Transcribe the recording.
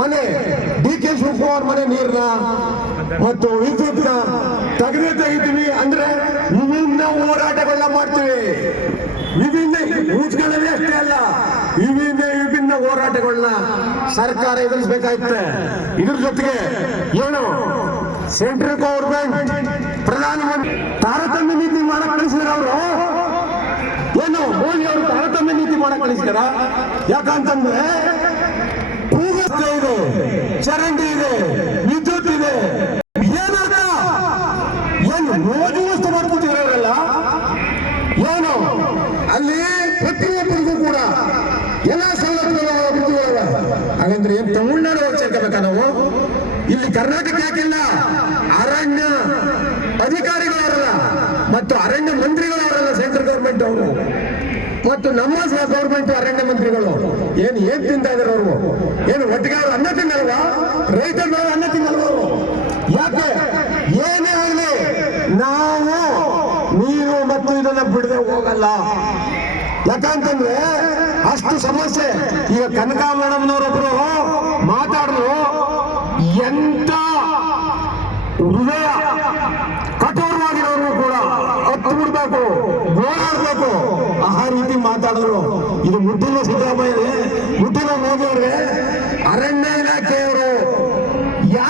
ಮನೆ ಡಿ.ಕೆ. ಶಿವಕುಮಾರ್ ಮನೆ ನೀರ್ನ ಮತ್ತು ವಿದ್ಯುತ್ ತೆಗಿತೀವಿ ಅಂದ್ರೆ ವಿಭಿನ್ನ ಹೋರಾಟಗಳನ್ನ ಮಾಡ್ತೀವಿ. ವಿಭಿನ್ನ ಊಜ್ಗಳಲ್ಲಿ ಅಷ್ಟೇ ಅಲ್ಲ, ವಿಭಿನ್ನ ಹೋರಾಟಗಳನ್ನ ಸರ್ಕಾರ ಎದುರಿಸಬೇಕಾಗುತ್ತೆ. ಇದ್ರ ಜೊತೆಗೆ ಏನು ಸೆಂಟ್ರಲ್ ಗೌರ್ಮೆಂಟ್ ಪ್ರಧಾನಮಂತ್ರಿ ತಾರತಮ್ಯ ನೀತಿ ಮಾಡಕ್ ಕಳಿಸಿದಾರ ಅವರು. ಏನು ಮೋದಿ ಅವರು ತಾರತಮ್ಯ ನೀತಿ ಮಾಡಕ್ ಕಳಿಸಿದಾರ? ಯಾಕಂತಂದ್ರೆ ಭೂಗತ ಇದೆ, ಚರಂಡಿ ಇದೆ, ವಿದ್ಯುತ್ ಇದೆ. ಏನರ್ಥ? ಏನು ಮೋದಿ ವಸ್ತು ಮಾಡ್ಕೊತಿರೋರಲ್ಲ, ಏನು ಅಲ್ಲಿ ಪ್ರತಿಯೊಬ್ಬರಿಗೂ ಕೂಡ ಎಲ್ಲ ಸವಲತ್ತುಗಳು. ಹಾಗಂದ್ರೆ ಏನ್ ತಮಿಳ್ನಾಡು ಹೋಗಿ ಸೇರ್ಕೋಬೇಕಾ ನಾವು? ಇಲ್ಲಿ ಕರ್ನಾಟಕ ಯಾಕಿಲ್ಲ? ಅರಣ್ಯ ಅಧಿಕಾರಿಗಳವರಲ್ಲ ಮತ್ತು ಅರಣ್ಯ ಮಂತ್ರಿಗಳವರಲ್ಲ ಸೆಂಟ್ರಲ್ ಗೌರ್ಮೆಂಟ್ ಅವರು ಮತ್ತು ನಮ್ಮ ಗೌರ್ಮೆಂಟ್ ಅರಣ್ಯ ಮಂತ್ರಿಗಳು ಏನ್ ತಿಂತಾ ಇದಾರೆ ಅವರು? ಏನು ಒಟ್ಟಿಗೆ ಅವರು ಅನ್ನ ತಿನ್ನಲ್ವಾ? ರೈತರು ಅನ್ನ ತಿನ್ನಲ್ವ ಅವರು? ಯಾಕೆ? ಏನೇ ಆಗಲಿ ನಾವು ನೀರು ಮತ್ತು ಇದನ್ನ ಬಿಡದೆ ಹೋಗಲ್ಲ. ಯಾಕಂತಂದ್ರೆ ಅಷ್ಟು ಸಮಸ್ಯೆ. ಈಗ ಕನಕಾ ಮೇಡಮ್ನವರೊಬ್ರು ಮಾತಾಡಿದ್ರು, ಎಂತ ಹೃದಯ ಕಠೋರವಾಗಿರೋರು ಕೂಡ ಹತ್ತು ಬಿಡ್ಬೇಕು, ಹೋರಾಡ್ಬೇಕು, ಆ ರೀತಿ ಮಾತಾಡಿದ್ರು. ಇದು ಮುಟ್ಟಿನ ಸಿದ್ದರಾಮಯ್ಯ, ಮುಟ್ಟಿನ ಮೋದಿ ಅವ್ರಿಗೆ ಅರಣ್ಯ ಇಲಾಖೆಯವರು